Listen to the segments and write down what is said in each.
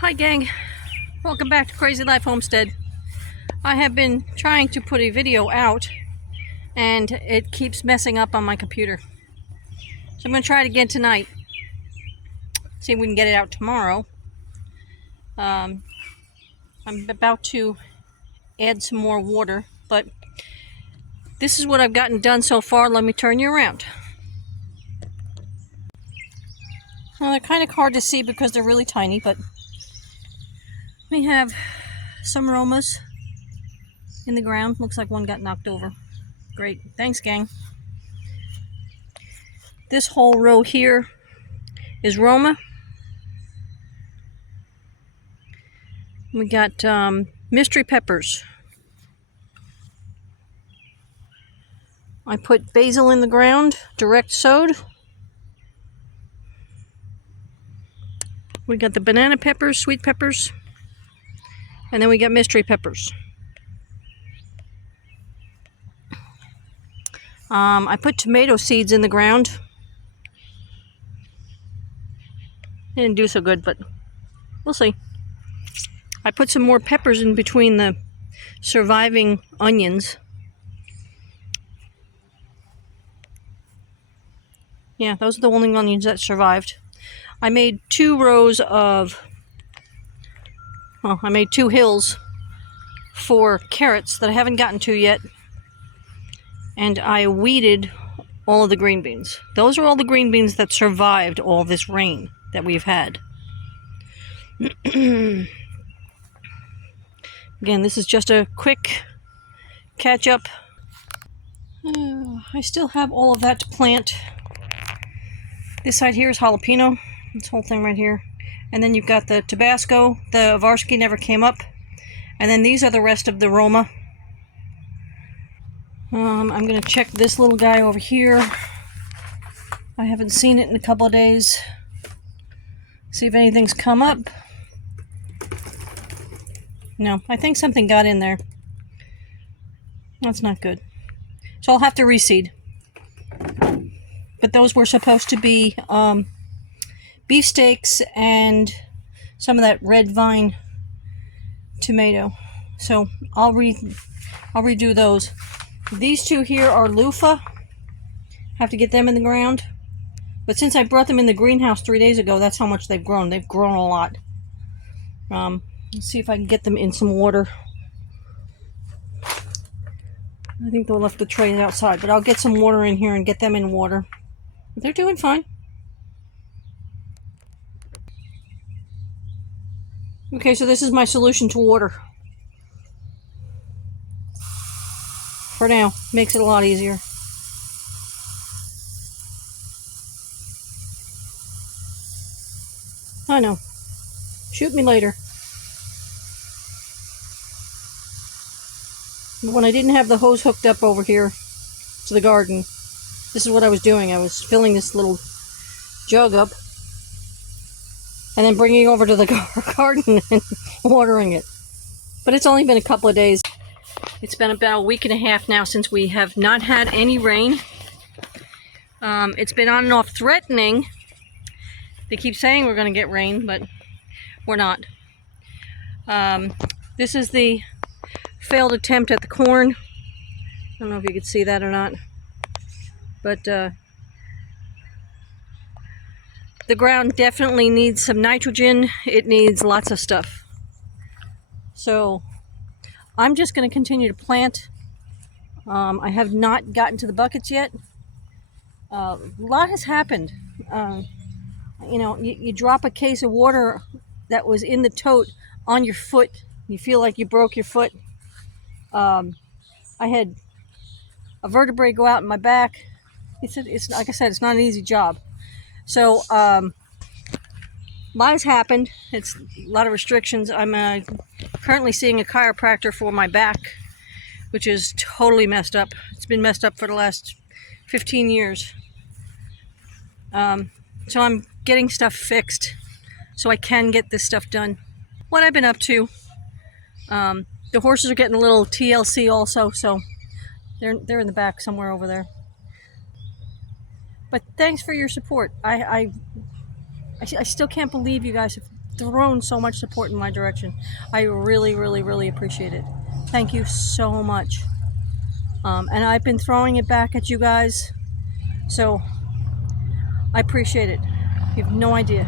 Hi gang, welcome back to Crazy Life Homestead. I have been trying to put a video out and it keeps messing up on my computer. So I'm going to try it again tonight. See if we can get it out tomorrow. I'm about to add some more water, but this is what I've gotten done so far. Let me turn you around. Well, they're kind of hard to see because they're really tiny, but we have some Romas in the ground. Looks like one got knocked over. Great. Thanks, gang. This whole row here is Roma. We got mystery peppers. I put basil in the ground, direct sowed. We got the banana peppers, sweet peppers. And then we got mystery peppers. I put tomato seeds in the ground. Didn't do so good, but we'll see. I put some more peppers in between the surviving onions. Yeah, those are the only onions that survived. I made 2 rows of, well, I made 2 hills for carrots that I haven't gotten to yet. And I weeded all of the green beans. Those are all the green beans that survived all this rain that we've had. Again, this is just a quick catch up. I still have all of that to plant. This side here is jalapeno. This whole thing right here. And then you've got the Tabasco. The Varsky never came up. And then these are the rest of the Roma. I'm going to check this little guy over here. I haven't seen it in a couple of days. See if anything's come up. No, I think something got in there. That's not good. So I'll have to reseed. But those were supposed to be beefsteaks and some of that red vine tomato. So I'll redo those. These 2 here are loofah. Have to get them in the ground. But since I brought them in the greenhouse 3 days ago, that's how much they've grown. They've grown a lot. Let's see if I can get them in some water. I think they'll left the tray outside, but I'll get some water in here and get them in water. They're doing fine. Okay, so this is my solution to water. For now, makes it a lot easier. I know. Shoot me later. But when I didn't have the hose hooked up over here to the garden, this is what I was doing. I was filling this little jug up and then bringing it over to the garden and watering it. But it's only been a couple of days. It's been about a week and a half now since we have not had any rain. It's been on and off threatening. They keep saying we're going to get rain, but we're not. This is the failed attempt at the corn. I don't know if you could see that or not. But the ground definitely needs some nitrogen. It needs lots of stuff. So I'm just going to continue to plant. I have not gotten to the buckets yet. A lot has happened. You know, you drop a case of water that was in the tote on your foot. You feel like you broke your foot. I had a vertebrae go out in my back. It's like I said, it's not an easy job. So a lot has happened. It's a lot of restrictions. I'm currently seeing a chiropractor for my back, which is totally messed up. It's been messed up for the last 15 years. So I'm getting stuff fixed so I can get this stuff done. What I've been up to, the horses are getting a little TLC also, so they're in the back somewhere over there. But thanks for your support. I still can't believe you guys have thrown so much support in my direction. I really, really, really appreciate it. Thank you so much. And I've been throwing it back at you guys, so I appreciate it. You have no idea.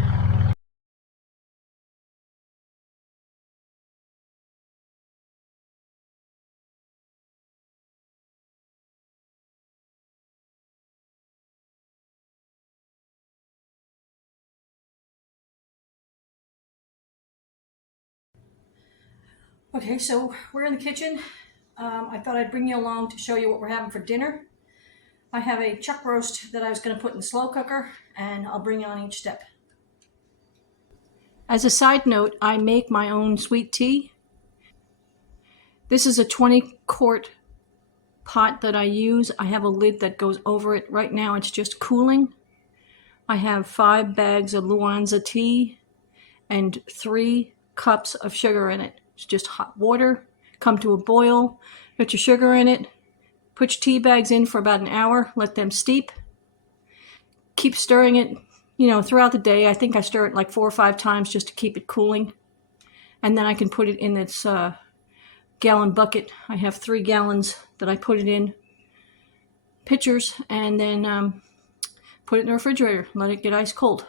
Okay, so we're in the kitchen. I thought I'd bring you along to show you what we're having for dinner. I have a chuck roast that I was going to put in the slow cooker, and I'll bring you on each step. As a side note, I make my own sweet tea. This is a 20-quart pot that I use. I have a lid that goes over it. Right now it's just cooling. I have 5 bags of Luanza tea and 3 cups of sugar in it. It's just hot water. Come to a boil, put your sugar in it, put your tea bags in for about an hour, let them steep. Keep stirring it, throughout the day. I think I stir it like 4 or 5 times just to keep it cooling. And then I can put it in its gallon bucket. I have 3 gallons that I put it in, pitchers, and then put it in the refrigerator, let it get ice cold.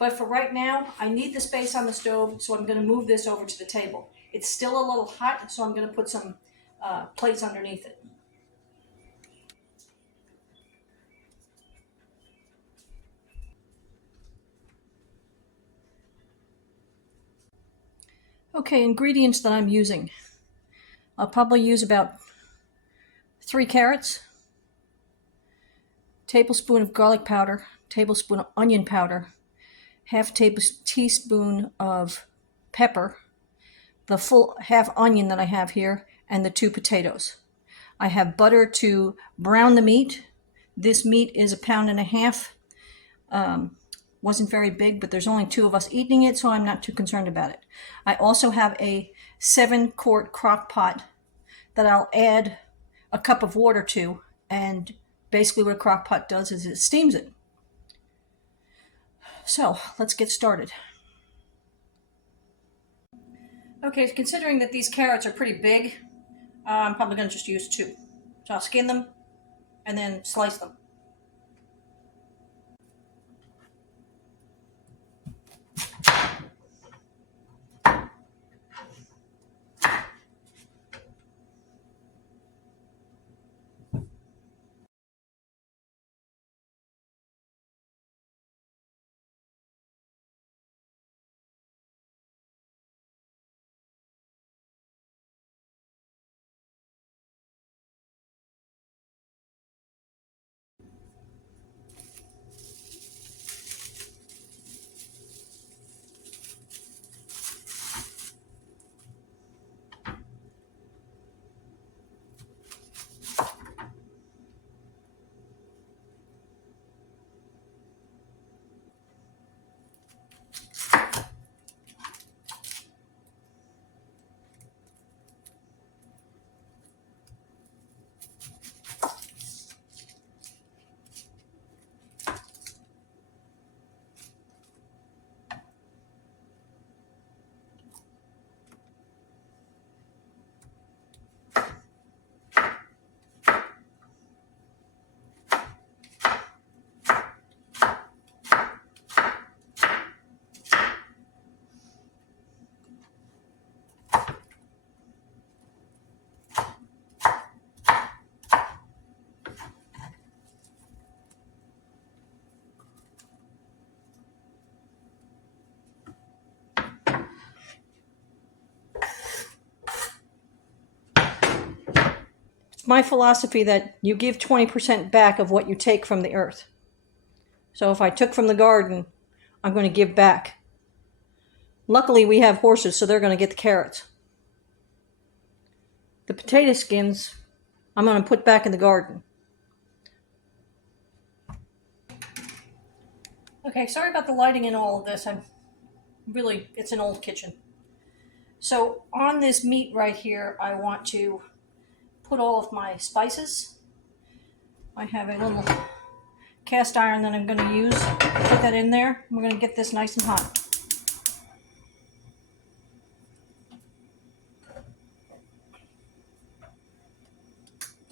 But for right now, I need the space on the stove, so I'm going to move this over to the table. It's still a little hot, so I'm going to put some plates underneath it. Okay, ingredients that I'm using. I'll probably use about 3 carrots, tablespoon of garlic powder, tablespoon of onion powder, half teaspoon of pepper, the full half onion that I have here, and the 2 potatoes. I have butter to brown the meat. This meat is 1.5 pounds. Wasn't very big, but there's only 2 of us eating it, so I'm not too concerned about it. I also have a 7-quart crock pot that I'll add a cup of water to, and basically what a crock pot does is it steams it. So let's get started. Okay, considering that these carrots are pretty big, I'm probably going to just use 2. So I'll skin them and then slice them. It's my philosophy that you give 20% back of what you take from the earth. So if I took from the garden, I'm going to give back. Luckily, we have horses, so they're going to get the carrots. The potato skins, I'm going to put back in the garden. Okay, sorry about the lighting in all of this. It's an old kitchen. So on this meat right here, I want to put all of my spices. I have a little cast iron that I'm going to use. Put that in there. We're going to get this nice and hot.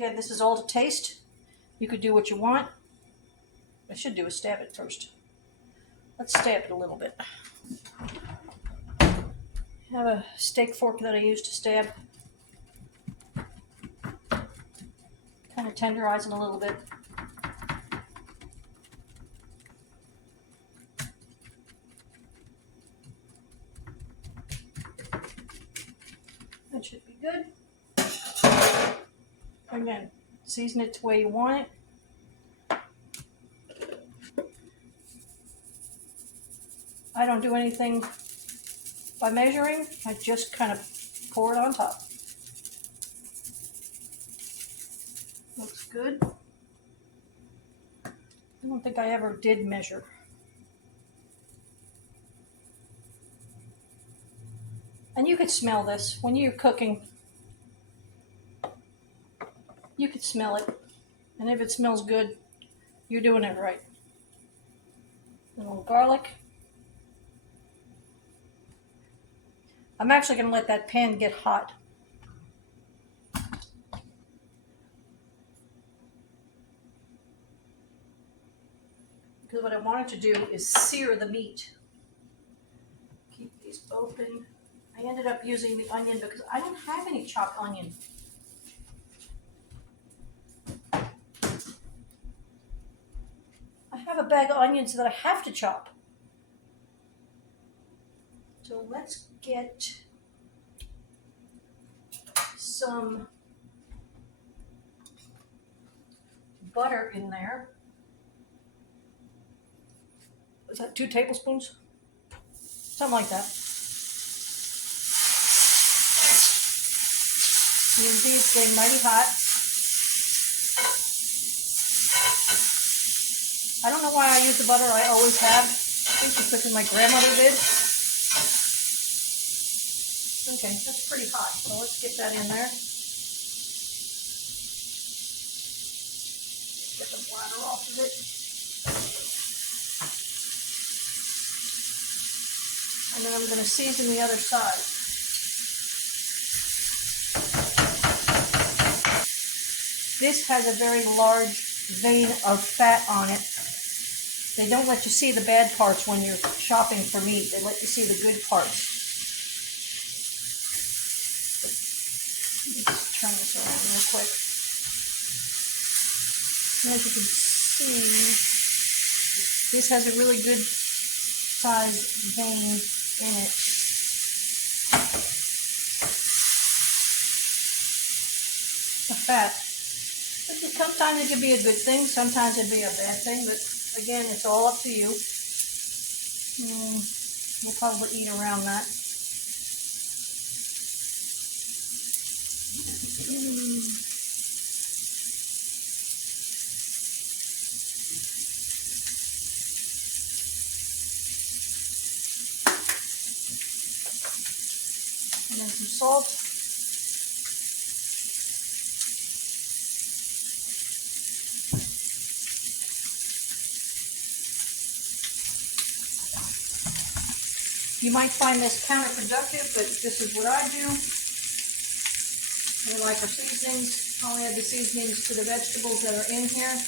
Again, this is all to taste. You could do what you want. I should do is stab it first. Let's stab it a little bit. I have a steak fork that I use to stab. Kind of tenderize it a little bit. That should be good. Again, season it the way you want it. I don't do anything by measuring. I just kind of pour it on top. Looks good. I don't think I ever did measure. And you could smell this when you're cooking. You could smell it. And if it smells good, you're doing it right. A little garlic. I'm actually going to let that pan get hot. Because what I wanted to do is sear the meat. Keep these open. I ended up using the onion because I don't have any chopped onion. I have a bag of onions that I have to chop. So let's get some butter in there. Is that 2 tablespoons? Something like that. You can see it's getting mighty hot. I don't know why I use the butter I always have. I think it's because my grandmother did. Okay, that's pretty hot, so let's get that in there. Get the bladder off of it. And then I'm going to season the other side. This has a very large vein of fat on it. They don't let you see the bad parts when you're shopping for meat. They let you see the good parts. Let's turn this around real quick. And as you can see, this has a really good size vein in it. The fat. Sometimes it can be a good thing, sometimes it'd be a bad thing, but again, it's all up to you. We'll probably eat around that. And then some salt. You might find this counterproductive, but this is what I do. We like our seasonings. I'll add the seasonings to the vegetables that are in here.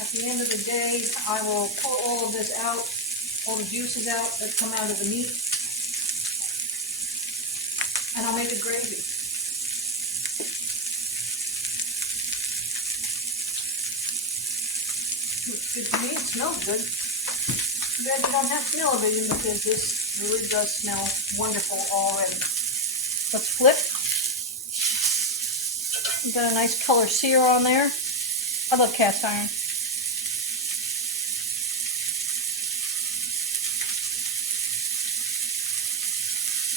At the end of the day, I will pull all of this out, all the juices out that come out of the meat, and I'll make a gravy. Looks good to me. It smells good. Too bad you don't have smell-o-vision because this really does smell wonderful already. Let's flip. We've got a nice color sear on there. I love cast iron.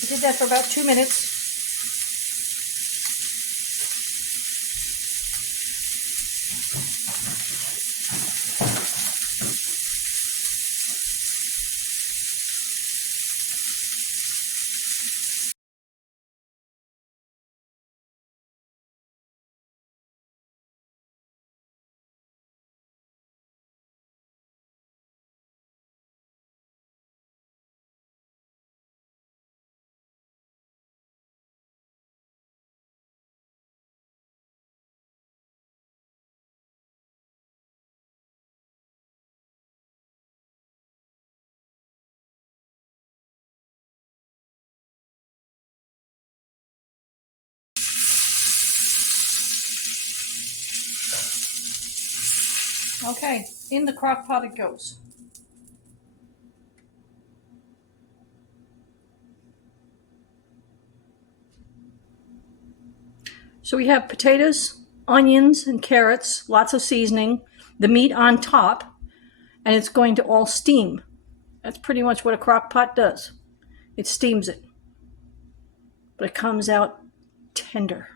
I did that for about 2 minutes. Okay, in the crock pot it goes. So we have potatoes, onions, and carrots, lots of seasoning, the meat on top, and it's going to all steam. That's pretty much what a crock pot does. It steams it, but it comes out tender.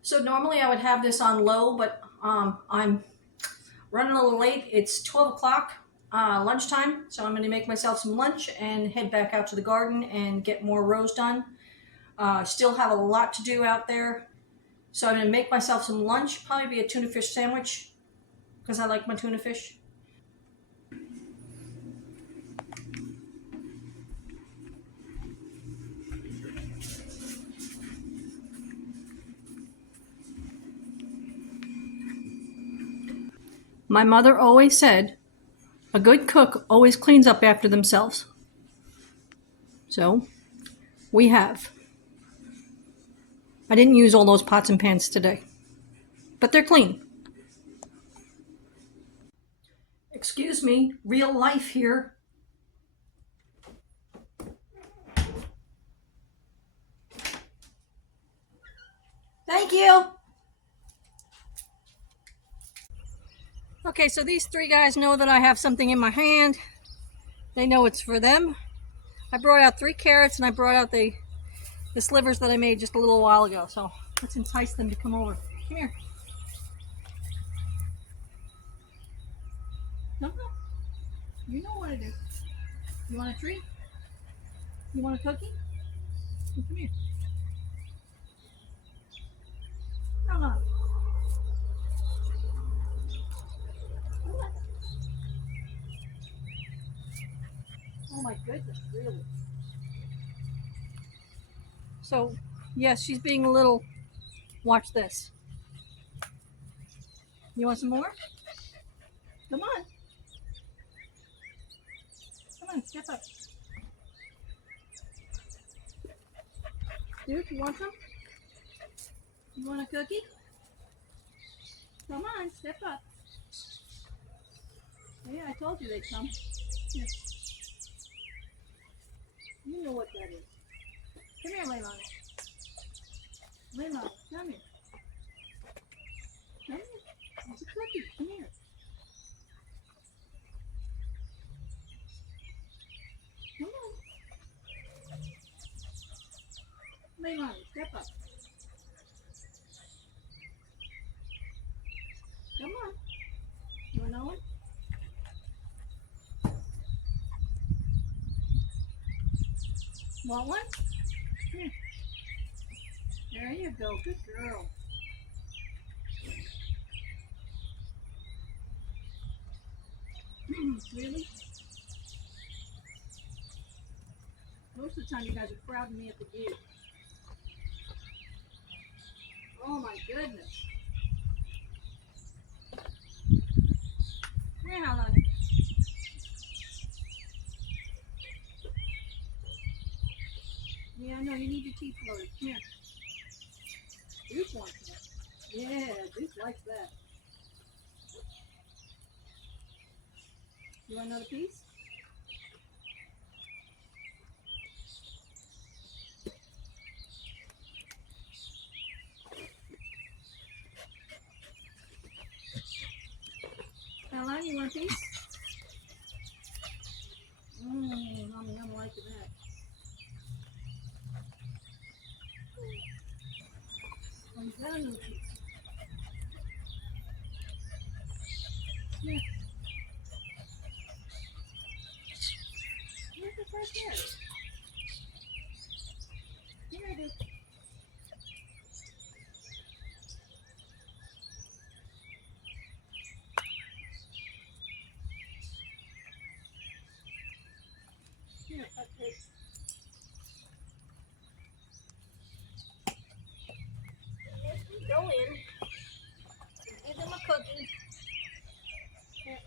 So normally I would have this on low, but I'm running a little late. It's 12 o'clock, lunchtime, so I'm going to make myself some lunch and head back out to the garden and get more rows done. Still have a lot to do out there, so I'm going to make myself some lunch, probably be a tuna fish sandwich, because I like my tuna fish. My mother always said, a good cook always cleans up after themselves. So, we have. I didn't use all those pots and pans today, but they're clean. Excuse me, real life here. Thank you. Okay, so these three guys know that I have something in my hand. They know it's for them. I brought out 3 carrots and I brought out the slivers that I made just a little while ago. So let's entice them to come over. Come here. Come on. You know what it is. You want a treat? You want a cookie? Come here. Come on. Come on. Oh my goodness, really? So, yes, she's being a little. Watch this. You want some more? Come on. Come on, step up. Dude, you want some? You want a cookie? Come on, step up. Yeah, I told you they'd come. Here. You know what that is. Come here, Leilani. Leilani, come here. Come here. It's a cookie. Come here. Come on. Leilani, step up. Come on. You want another one? Want one? Here. There you go. Good girl. Really? Most of the time you guys are crowding me at the gate. Oh my goodness. Come here, Leilani. Yeah, I know. You need your teeth loaded. Come here. Duke wants that. Yeah, Duke likes that. You want another piece? Caroline, you want a piece? Mommy, I'm liking that. I'm done with it. Here. Here's the first here. Here it is. Here, cupcake. Yes, we go in. Give them a cookie. Here.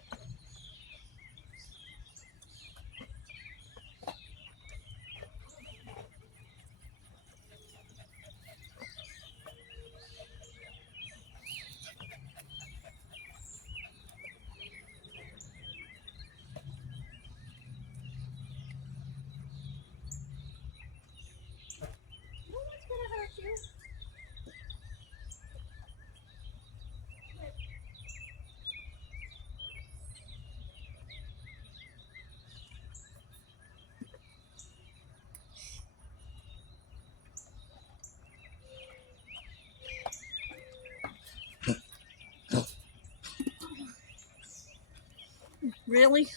Really?